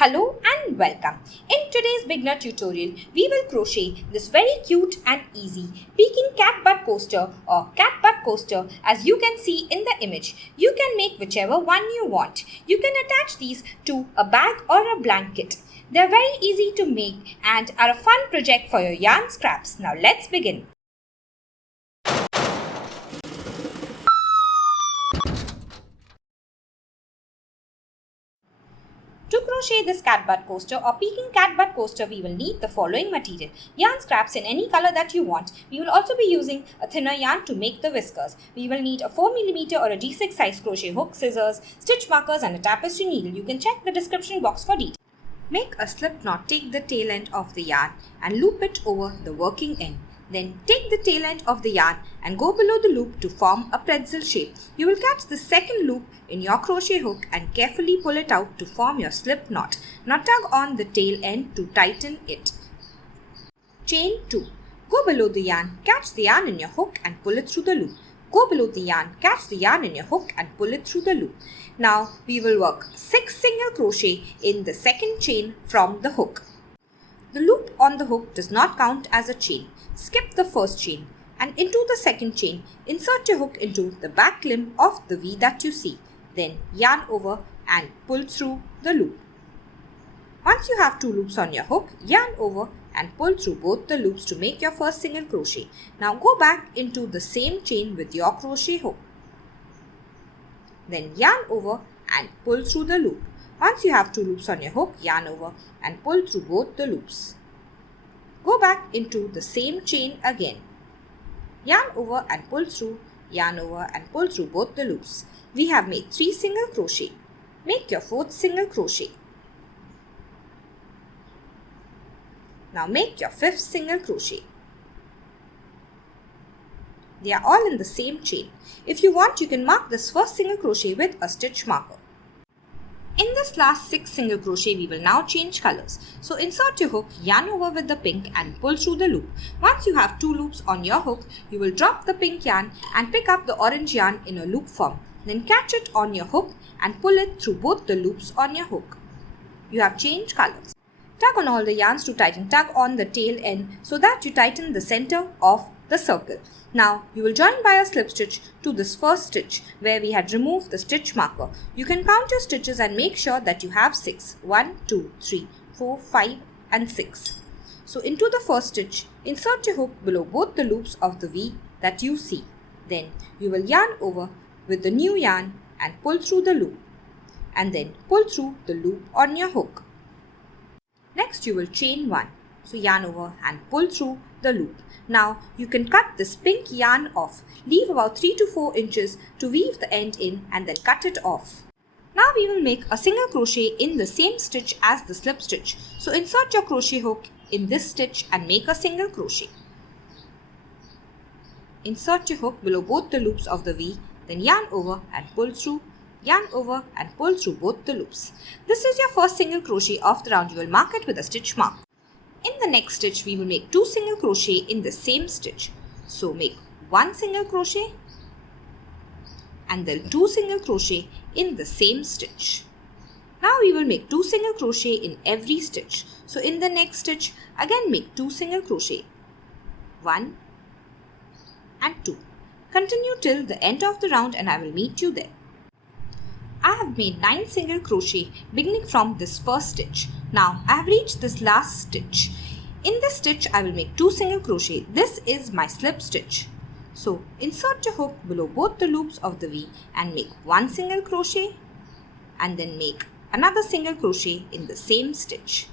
Hello and welcome. In today's beginner tutorial, we will crochet this very cute and easy peeking cat butt coaster or cat butt coaster. As you can see in the image, you can make whichever one you want. You can attach these to a bag or a blanket. They are very easy to make and are a fun project for your yarn scraps. Now let's begin. To crochet this cat butt coaster or peeking cat butt coaster, we will need the following material. Yarn scraps in any color that you want. We will also be using a thinner yarn to make the whiskers. We will need a 4mm or a D6 size crochet hook, scissors, stitch markers and a tapestry needle. You can check the description box for details. Make a slip knot, take the tail end of the yarn and loop it over the working end. Then take the tail end of the yarn and go below the loop to form a pretzel shape. You will catch the second loop in your crochet hook and carefully pull it out to form your slip knot. Now tug on the tail end to tighten it. Chain 2. Go below the yarn, catch the yarn in your hook and pull it through the loop. Go below the yarn, catch the yarn in your hook and pull it through the loop. Now we will work 6 single crochet in the second chain from the hook. The loop on the hook does not count as a chain. Skip the first chain and into the second chain, insert your hook into the back limb of the V that you see. Then yarn over and pull through the loop. Once you have 2 loops on your hook, yarn over and pull through both the loops to make your first single crochet. Now go back into the same chain with your crochet hook. Then yarn over and pull through the loop. Once you have 2 loops on your hook, yarn over and pull through both the loops. Go back into the same chain again. Yarn over and pull through, yarn over and pull through both the loops. We have made 3 single crochet. Make your 4th single crochet. Now make your 5th single crochet. They are all in the same chain. If you want, you can mark this first single crochet with a stitch marker. In this last 6 single crochet, we will now change colors. So insert your hook, yarn over with the pink and pull through the loop. Once you have 2 loops on your hook, you will drop the pink yarn and pick up the orange yarn in a loop form. Then catch it on your hook and pull it through both the loops on your hook. You have changed colors. Tug on all the yarns to tighten. Tug on the tail end so that you tighten the center of the circle. Now you will join by a slip stitch to this first stitch where we had removed the stitch marker. You can count your stitches and make sure that you have 6. 1, 2, 3, 4, 5 and 6. So into the first stitch, insert your hook below both the loops of the V that you see. Then you will yarn over with the new yarn and pull through the loop. And then pull through the loop on your hook. Next you will chain 1. So yarn over and pull through the loop. Now you can cut this pink yarn off. Leave about 3 to 4 inches to weave the end in and then cut it off. Now we will make a single crochet in the same stitch as the slip stitch. So insert your crochet hook in this stitch and make a single crochet. Insert your hook below both the loops of the V, then yarn over and pull through. Yarn over and pull through both the loops. This is your first single crochet of the round. You will mark it with a stitch mark. In the next stitch, we will make 2 single crochet in the same stitch. So make 1 single crochet and then 2 single crochet in the same stitch. Now we will make 2 single crochet in every stitch. So in the next stitch, again make 2 single crochet. 1 and 2. Continue till the end of the round and I will meet you there. I have made 9 single crochet beginning from this first stitch. Now I have reached this last stitch. In this stitch I will make 2 single crochet. This is my slip stitch. So insert your hook below both the loops of the V and make 1 single crochet and then make another single crochet in the same stitch.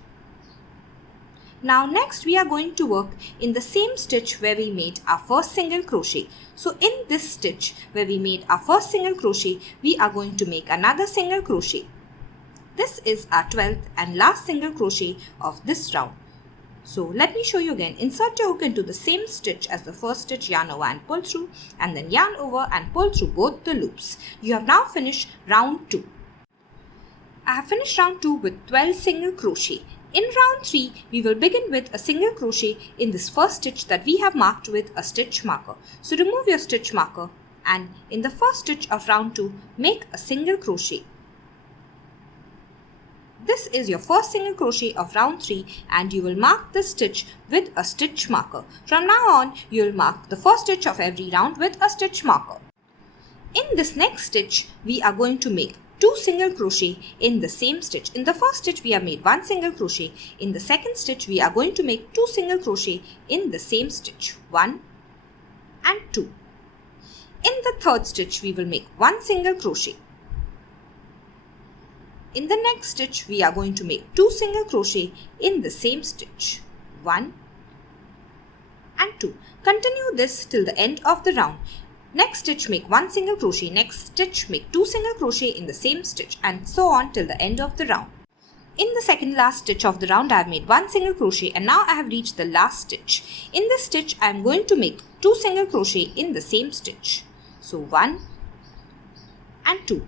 Now next we are going to work in the same stitch where we made our first single crochet. So in this stitch where we made our first single crochet, we are going to make another single crochet. This is our 12th and last single crochet of this round. So let me show you again. Insert your hook into the same stitch as the first stitch, yarn over and pull through, and then yarn over and pull through both the loops. You have now finished round 2. I have finished round 2 with 12 single crochet. In round 3, we will begin with a single crochet in this first stitch that we have marked with a stitch marker. So remove your stitch marker and in the first stitch of round 2, make a single crochet. This is your first single crochet of round 3 and you will mark this stitch with a stitch marker. From now on, you will mark the first stitch of every round with a stitch marker. In this next stitch, we are going to make 2 single crochet in the same stitch. In the first stitch, we have made 1 single crochet. In the second stitch, we are going to make 2 single crochet in the same stitch. 1 and 2. In the third stitch, we will make 1 single crochet. In the next stitch, we are going to make 2 single crochet in the same stitch. 1 and 2. Continue this till the end of the round. Next stitch, make 1 single crochet. Next stitch, make 2 single crochet in the same stitch, and so on till the end of the round. In the second last stitch of the round, I have made 1 single crochet and now I have reached the last stitch. In this stitch, I am going to make 2 single crochet in the same stitch. So 1 and 2.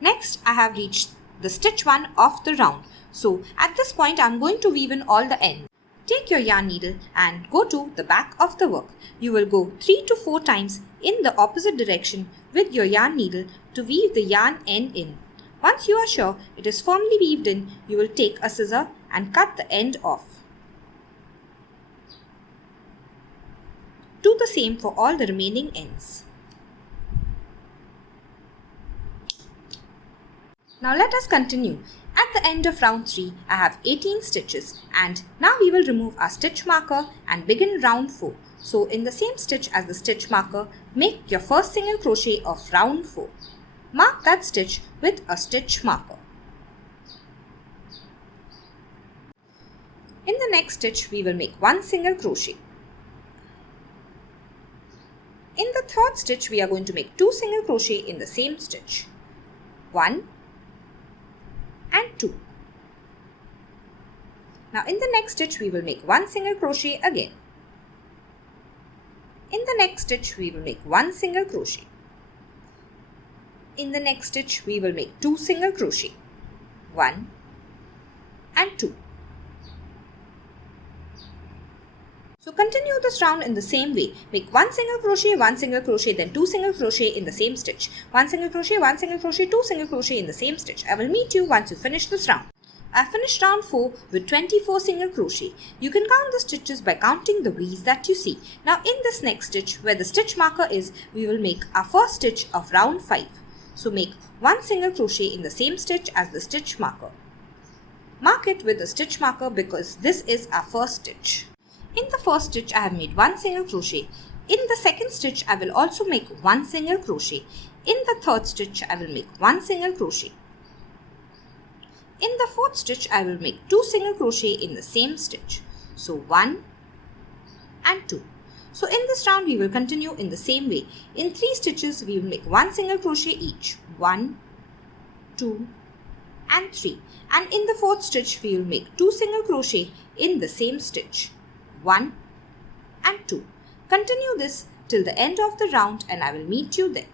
Next, I have reached the stitch 1 of the round. So at this point, I am going to weave in all the ends. Take your yarn needle and go to the back of the work. You will go 3 to 4 times in the opposite direction with your yarn needle to weave the yarn end in. Once you are sure it is firmly weaved in, you will take a scissor and cut the end off. Do the same for all the remaining ends. Now let us continue. At the end of round 3, I have 18 stitches and now we will remove our stitch marker and begin round 4. So in the same stitch as the stitch marker, make your first single crochet of round 4. Mark that stitch with a stitch marker. In the next stitch, we will make 1 single crochet. In the third stitch, we are going to make 2 single crochet in the same stitch. 1 and 2. Now in the next stitch, we will make 1 single crochet again. In the next stitch, we will make 1 single crochet. In the next stitch, we will make 2 single crochet. 1 and 2. So continue this round in the same way. Make 1 single crochet, then 2 single crochet in the same stitch. 1 single crochet, 1 single crochet, 2 single crochet in the same stitch. I will meet you once you finish this round. I have finished round 4 with 24 single crochet. You can count the stitches by counting the V's that you see. Now in this next stitch where the stitch marker is, we will make our first stitch of round 5. So make 1 single crochet in the same stitch as the stitch marker. Mark it with a stitch marker because this is our first stitch. In the first stitch, I have made 1 single crochet. In the second stitch, I will also make 1 single crochet. In the third stitch, I will make 1 single crochet. In the fourth stitch, I will make 2 single crochet in the same stitch. So 1 and 2. So in this round, we will continue in the same way. In 3 stitches, we will make 1 single crochet each. 1, 2 and 3. And in the fourth stitch, we will make 2 single crochet in the same stitch. 1 and 2. Continue this till the end of the round and I will meet you there.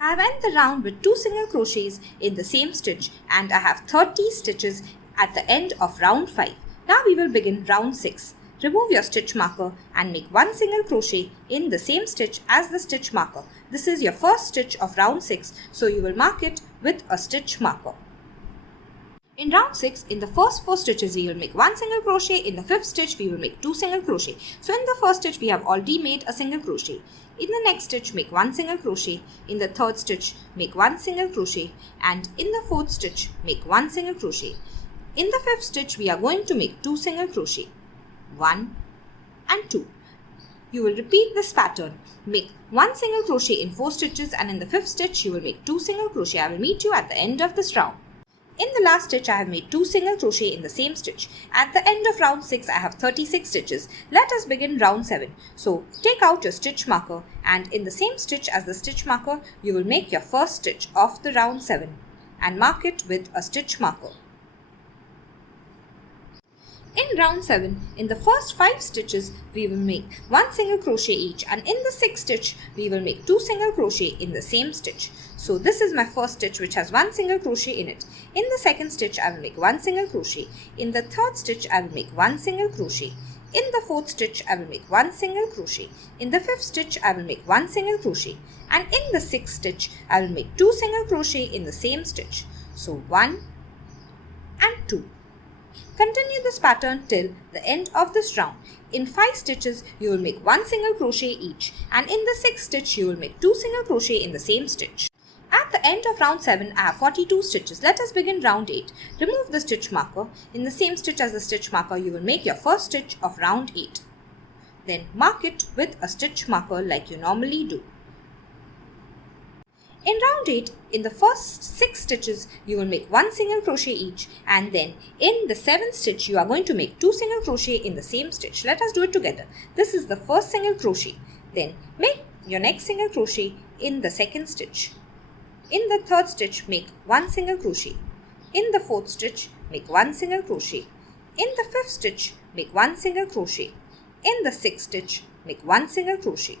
I have ended the round with 2 single crochets in the same stitch and I have 30 stitches at the end of round 5. Now we will begin round 6. Remove your stitch marker and make 1 single crochet in the same stitch as the stitch marker. This is your first stitch of round 6, so you will mark it with a stitch marker. In round 6, in the first 4 stitches, we will make 1 single crochet. In the 5th stitch, we will make 2 single crochet. So in the first stitch, we have already made a single crochet. In the next stitch, make 1 single crochet. In the third stitch, make 1 single crochet. And in the fourth stitch, make 1 single crochet. In the 5th stitch, we are going to make 2 single crochet. 1 and 2. You will repeat this pattern. Make 1 single crochet in 4 stitches and in the 5th stitch, you will make 2 single crochet. I will meet you at the end of this round. In the last stitch, I have made 2 single crochet in the same stitch. At the end of round 6, I have 36 stitches. Let us begin round 7. So, take out your stitch marker and in the same stitch as the stitch marker, you will make your first stitch of the round 7 and mark it with a stitch marker. In round 7, in the first 5 stitches, we will make 1 single crochet each and in the 6th stitch, we will make 2 single crochet in the same stitch. So this is my first stitch which has 1 single crochet in it. In the second stitch, I will make 1 single crochet. In the third stitch, I will make 1 single crochet. In the fourth stitch, I will make 1 single crochet. In the fifth stitch, I will make 1 single crochet. And in the sixth stitch, I will make 2 single crochet in the same stitch. So 1 2. Continue this pattern till the end of this round. In 5 stitches, you will make 1 single crochet each, and in the 6th stitch, you will make 2 single crochet in the same stitch. At the end of round 7, I have 42 stitches. Let us begin round 8. Remove the stitch marker. In the same stitch as the stitch marker, you will make your first stitch of round 8. Then mark it with a stitch marker like you normally do. In round 8, in the first 6 stitches, you will make 1 single crochet each, and then in the 7th stitch, you are going to make 2 single crochet in the same stitch. Let us do it together. This is the first single crochet. Then make your next single crochet in the 2nd stitch. In the 3rd stitch, make 1 single crochet. In the 4th stitch, make 1 single crochet. In the 5th stitch, make 1 single crochet. In the 6th stitch, make 1 single crochet.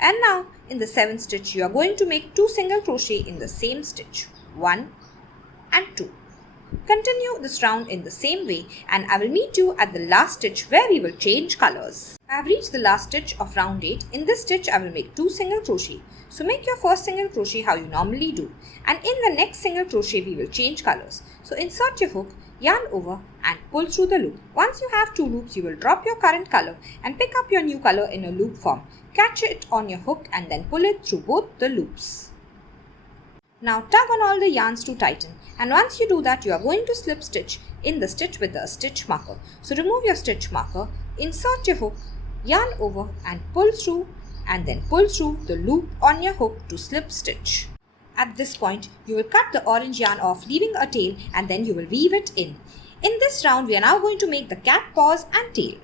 And now, in the 7th stitch, you are going to make 2 single crochet in the same stitch. 1 and 2. Continue this round in the same way, and I will meet you at the last stitch where we will change colors. I have reached the last stitch of round 8. In this stitch, I will make 2 single crochet. So make your first single crochet how you normally do. And in the next single crochet, we will change colors. So insert your hook, yarn over and pull through the loop. Once you have 2 loops, you will drop your current color and pick up your new color in a loop form. Catch it on your hook and then pull it through both the loops. Now tug on all the yarns to tighten, and once you do that, you are going to slip stitch in the stitch with the stitch marker. So remove your stitch marker, insert your hook, yarn over and pull through, and then pull through the loop on your hook to slip stitch. At this point, you will cut the orange yarn off, leaving a tail, and then you will weave it in. In this round, we are now going to make the cat paws and tail.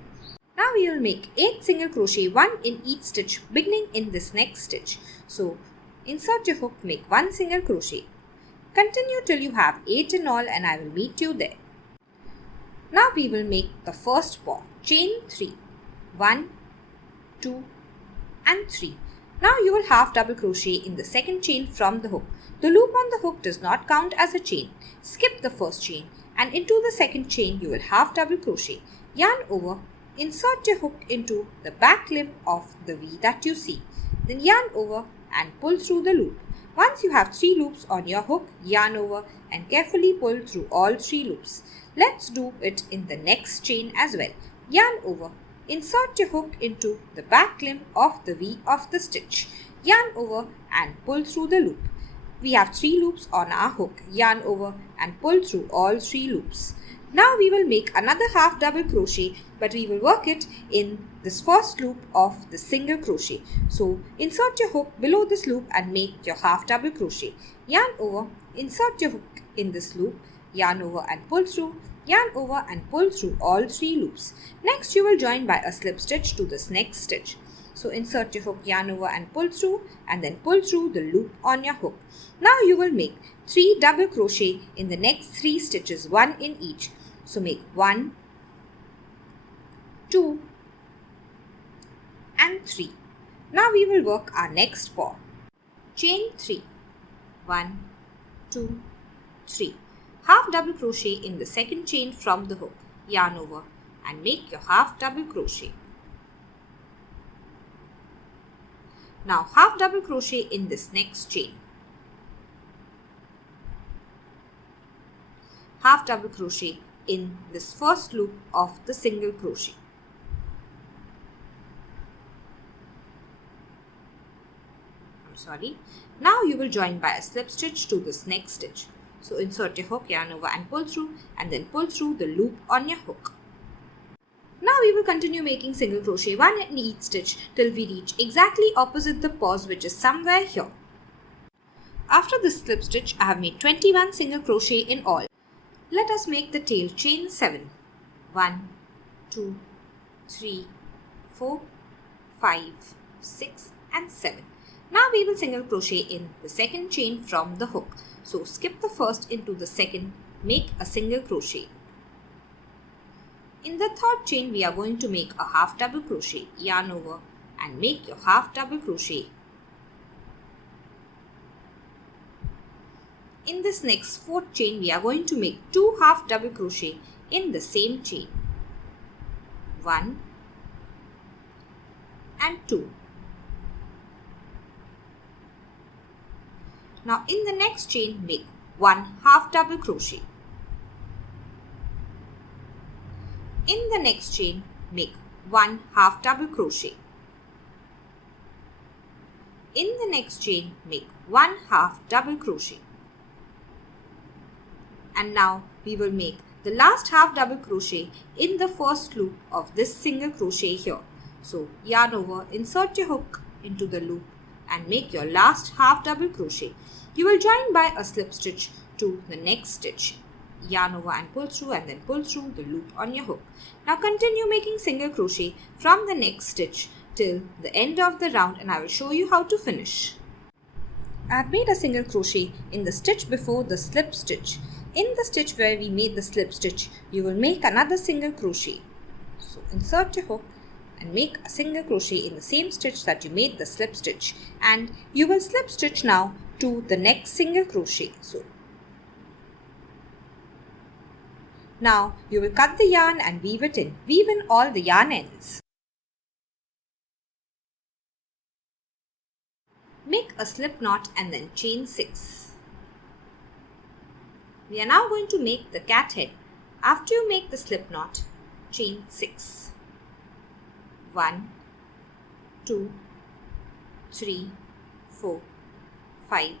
Now we will make 8 single crochet, 1 in each stitch, beginning in this next stitch. So insert your hook, make 1 single crochet. Continue till you have 8 in all, and I will meet you there. Now we will make the first paw. Chain 3. 1, 2 and 3. Now you will half double crochet in the second chain from the hook. The loop on the hook does not count as a chain. Skip the first chain, and into the second chain you will half double crochet. Yarn over, insert your hook into the back limb of the V that you see. Then yarn over and pull through the loop. Once you have 3 loops on your hook, yarn over and carefully pull through all 3 loops. Let's do it in the next chain as well. Yarn over, insert your hook into the back limb of the V of the stitch. Yarn over and pull through the loop. We have 3 loops on our hook. Yarn over and pull through all 3 loops. Now we will make another half double crochet, but we will work it in this first loop of the single crochet. So insert your hook below this loop and make your half double crochet. Yarn over, insert your hook in this loop, yarn over and pull through, yarn over and pull through all 3 loops. Next you will join by a slip stitch to this next stitch. So insert your hook, yarn over and pull through, and then pull through the loop on your hook. Now you will make 3 double crochet in the next 3 stitches, 1 in each. So make 1, 2 and 3. Now we will work our next paw. Chain 3. 1, 2, 3. Half double crochet in the second chain from the hook. Yarn over and make your half double crochet. Now half double crochet in this next chain. Half double crochet in this first loop of the single crochet. Now you will join by a slip stitch to this next stitch. So insert your hook, yarn over and pull through, and then pull through the loop on your hook. Now we will continue making single crochet, 1 in each stitch till we reach exactly opposite the paws, which is somewhere here. After this slip stitch, I have made 21 single crochet in all. Let us make the tail. Chain 7. 1, 2, 3, 4, 5, 6 and 7. Now we will single crochet in the second chain from the hook. So skip the first into the second, make a single crochet. In the third chain, we are going to make a half double crochet. Yarn over and make your half double crochet. In this next fourth chain, we are going to make 2 half double crochet in the same chain. 1 and 2. Now in the next chain, make 1 half double crochet. In the next chain, make 1 half double crochet. In the next chain, make 1 half double crochet. And now we will make the last half double crochet in the first loop of this single crochet here. So yarn over, insert your hook into the loop and make your last half double crochet. You will join by a slip stitch to the next stitch. Yarn over and pull through, and then pull through the loop on your hook. Now continue making single crochet from the next stitch till the end of the round, and I will show you how to finish. I have made a single crochet in the stitch before the slip stitch. In the stitch where we made the slip stitch, you will make another single crochet. So insert your hook and make a single crochet in the same stitch that you made the slip stitch, and you will slip stitch now to the next single crochet. So now you will cut the yarn and weave it in. Weave in all the yarn ends. Make a slip knot and then chain 6. We are now going to make the cat head. After you make the slip knot, chain 6. 1, 2, 3, 4, 5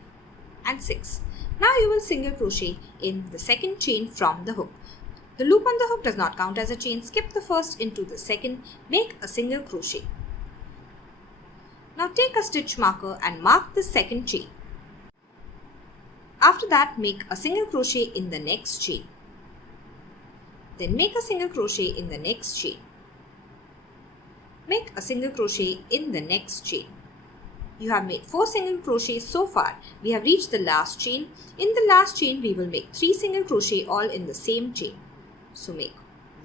and 6. Now you will single crochet in the second chain from the hook. The loop on the hook does not count as a chain. Skip the first into the second. Make a single crochet. Now take a stitch marker and mark the second chain. After that, make a single crochet in the next chain. Then make a single crochet in the next chain. Make a single crochet in the next chain. You have made 4 single crochets so far. We have reached the last chain. In the last chain, we will make 3 single crochet all in the same chain. So make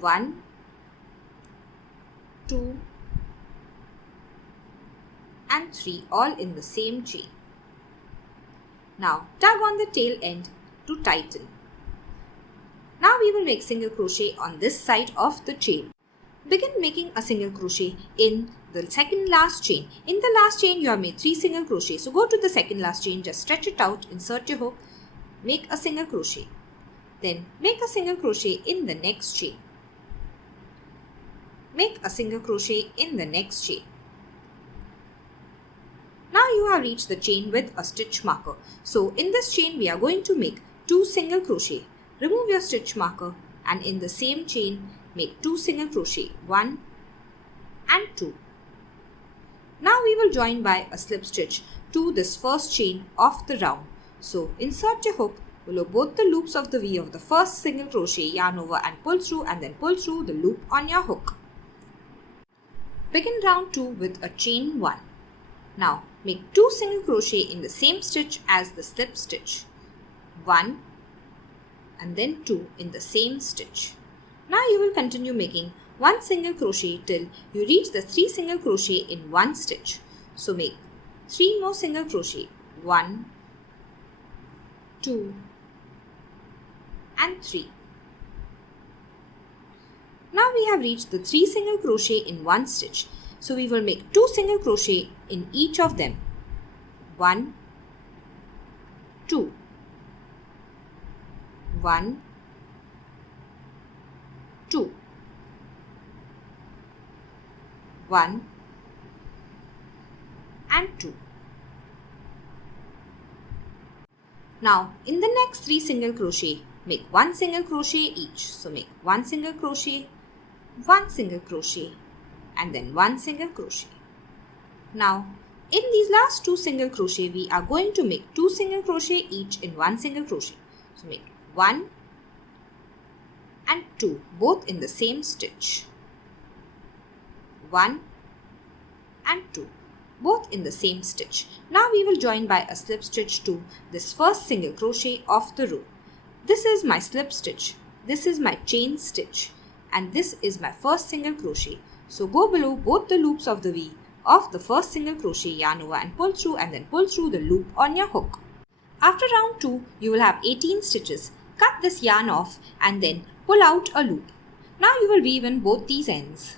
1, 2 and 3 all in the same chain. Now tug on the tail end to tighten. Now we will make single crochet on this side of the chain. Begin making a single crochet in the second last chain. In the last chain you have made 3 single crochets. So go to the second last chain, just stretch it out, insert your hook, make a single crochet. Then make a single crochet in the next chain. Make a single crochet in the next chain. Now you have reached the chain with a stitch marker. So in this chain we are going to make 2 single crochet. Remove your stitch marker and in the same chain make 2 single crochet, 1 and 2. Now we will join by a slip stitch to this first chain of the round. So insert your hook below both the loops of the V of the first single crochet, yarn over and pull through, and then pull through the loop on your hook. Begin round 2 with a chain 1. Now make 2 single crochet in the same stitch as the slip stitch. 1 and then 2 in the same stitch. Now you will continue making 1 single crochet till you reach the 3 single crochet in one stitch. So make 3 more single crochet, 1, 2 and 3. Now we have reached the 3 single crochet in one stitch. So we will make 2 single crochet in each of them. 1, 2, 1, 2, 1 and 2. Now in the next 3 single crochet, make 1 single crochet each. So make 1 single crochet, 1 single crochet and then 1 single crochet. Now in these last 2 single crochet, we are going to make 2 single crochet each in 1 single crochet. So make 1 and 2 both in the same stitch. 1 and 2 both in the same stitch. Now we will join by a slip stitch to this first single crochet of the row. This is my slip stitch, this is my chain stitch, and this is my first single crochet. So go below both the loops of the V of the first single crochet, yarn over and pull through, and then pull through the loop on your hook. After round 2, you will have 18 stitches. Cut this yarn off and then pull out a loop. Now you will weave in both these ends.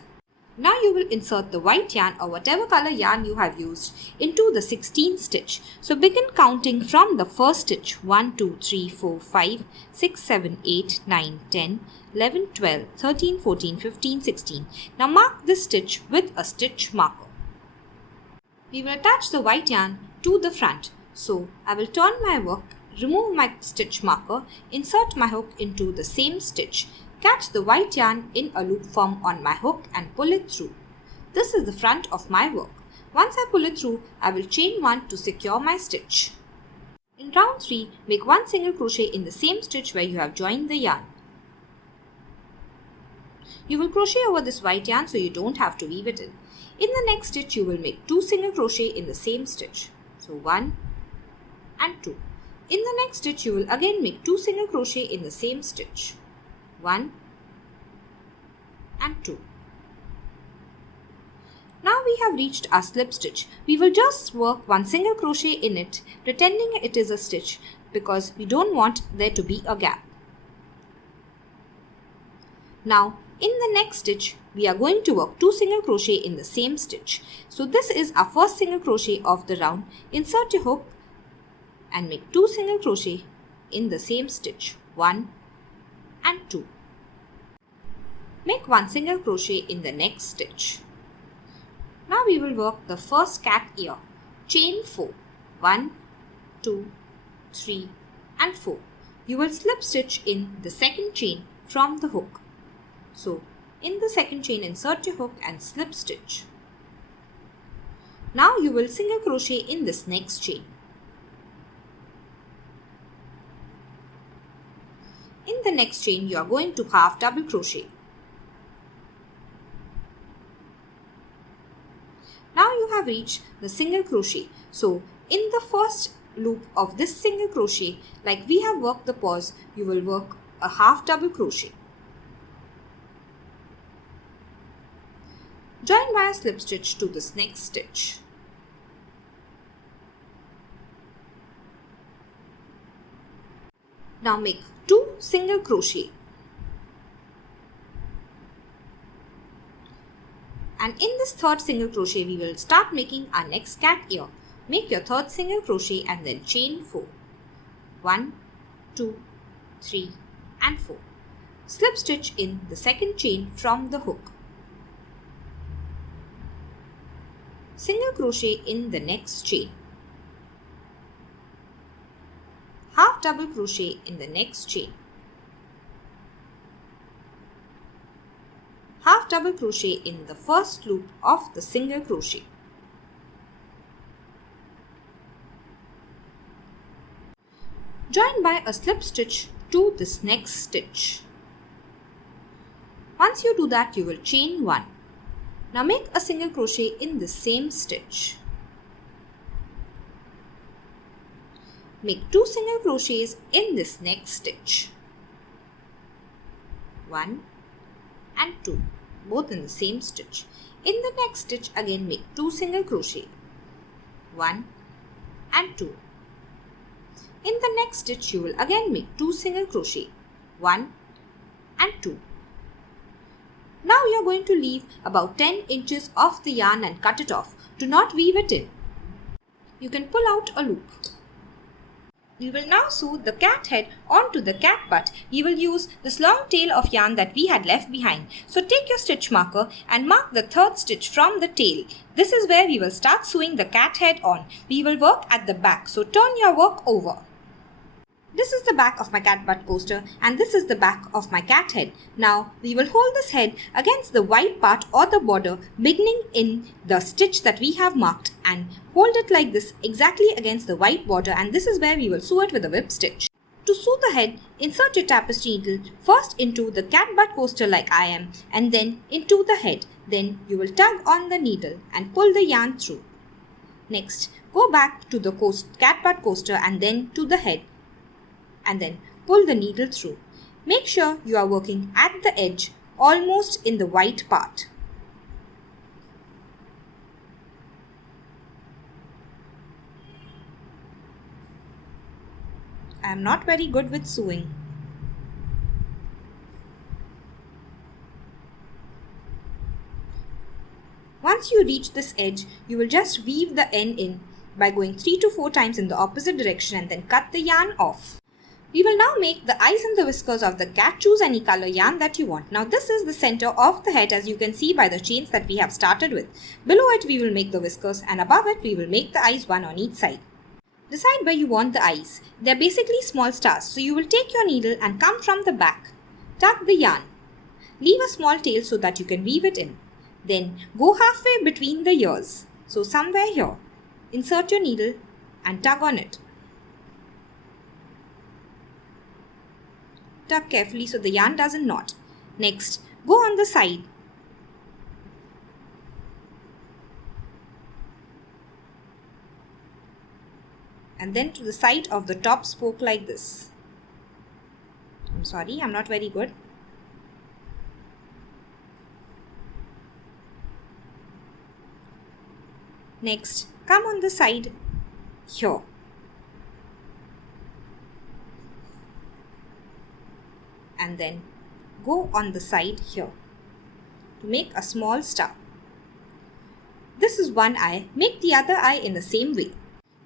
Now you will insert the white yarn or whatever color yarn you have used into the 16th stitch. So begin counting from the first stitch 1, 2, 3, 4, 5, 6, 7, 8, 9, 10, 11, 12, 13, 14, 15, 16. Now mark this stitch with a stitch marker. We will attach the white yarn to the front. So I will turn my work, remove my stitch marker, insert my hook into the same stitch. Catch the white yarn in a loop form on my hook and pull it through. This is the front of my work. Once I pull it through, I will chain 1 to secure my stitch. In round 3, make 1 single crochet in the same stitch where you have joined the yarn. You will crochet over this white yarn so you don't have to weave it in. In the next stitch, you will make 2 single crochet in the same stitch. So 1 and 2. In the next stitch, you will again make 2 single crochet in the same stitch. 1 and 2. Now we have reached our slip stitch. We will just work 1 single crochet in it, pretending it is a stitch because we don't want there to be a gap. Now in the next stitch, we are going to work 2 single crochet in the same stitch. So this is our first single crochet of the round. Insert your hook and make 2 single crochet in the same stitch. 1 and 2. Make 1 single crochet in the next stitch. Now we will work the first cat ear. Chain 4. 1, 2, 3 and 4. You will slip stitch in the second chain from the hook. So in the second chain, insert your hook and slip stitch. Now you will single crochet in this next chain. In the next chain, you are going to half double crochet. Now you have reached the single crochet. So in the first loop of this single crochet, like we have worked the paws, you will work a half double crochet. Join by a slip stitch to this next stitch. Now make 2 single crochet. And in this third single crochet, we will start making our next cat ear. Make your third single crochet and then chain 4. 1, 2, 3 and 4. Slip stitch in the second chain from the hook. Single crochet in the next chain. Half double crochet in the next chain. Half double crochet in the first loop of the single crochet. Join by a slip stitch to this next stitch. Once you do that, you will chain 1. Now make a single crochet in the same stitch. Make 2 single crochets in this next stitch. 1 and 2, both in the same stitch. In the next stitch, again make 2 single crochet. 1 and 2. In the next stitch, you will again make 2 single crochet. 1 and 2. Now you are going to leave about 10 inches of the yarn and cut it off. Do not weave it in. You can pull out a loop. We will now sew the cat head onto the cat butt. We will use this long tail of yarn that we had left behind. So take your stitch marker and mark the third stitch from the tail. This is where we will start sewing the cat head on. We will work at the back. So turn your work over. This is the back of my cat butt coaster and this is the back of my cat head. Now we will hold this head against the white part or the border beginning in the stitch that we have marked and hold it like this exactly against the white border, and this is where we will sew it with a whip stitch. To sew the head, insert your tapestry needle first into the cat butt coaster like I am and then into the head. Then you will tug on the needle and pull the yarn through. Next, go back to the cat butt coaster and then to the head, and then pull the needle through. Make sure you are working at the edge, almost in the white part. I am not very good with sewing. Once you reach this edge, you will just weave the end in by going 3 to 4 times in the opposite direction and then cut the yarn off. We will now make the eyes and the whiskers of the cat. Choose any color yarn that you want. Now this is the center of the head, as you can see by the chains that we have started with. Below it we will make the whiskers, and above it we will make the eyes, one on each side. Decide where you want the eyes. They are basically small stars, so you will take your needle and come from the back. Tuck the yarn. Leave a small tail so that you can weave it in. Then go halfway between the ears, so somewhere here. Insert your needle and tug on it. Tug carefully so the yarn doesn't knot. Next, go on the side. And then to the side of the top spoke like this. I'm sorry, I'm not very good. Next, come on the side here. And then go on the side here to make a small star. This is one eye. Make the other eye in the same way.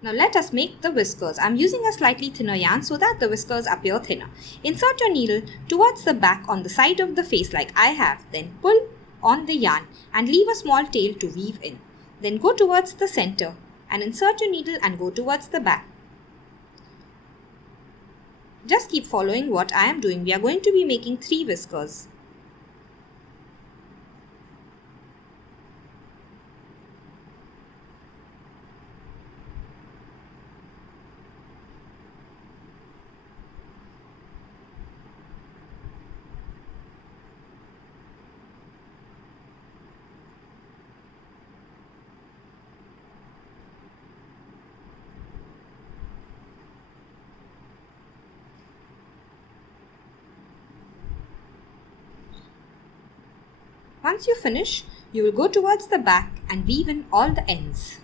Now let us make the whiskers. I'm using a slightly thinner yarn so that the whiskers appear thinner. Insert your needle towards the back on the side of the face like I have. Then pull on the yarn and leave a small tail to weave in. Then go towards the center and insert your needle and go towards the back. Just keep following what I am doing. We are going to be making 3 whiskers. Once you finish, you will go towards the back and weave in all the ends.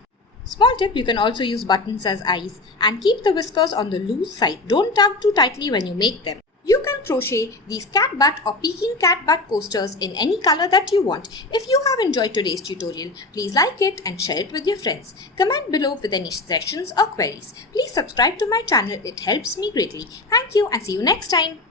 Small tip, you can also use buttons as eyes and keep the whiskers on the loose side. Don't tug too tightly when you make them. You can crochet these cat butt or peking cat butt coasters in any color that you want. If you have enjoyed today's tutorial, please like it and share it with your friends. Comment below with any suggestions or queries. Please subscribe to my channel. It helps me greatly. Thank you and see you next time.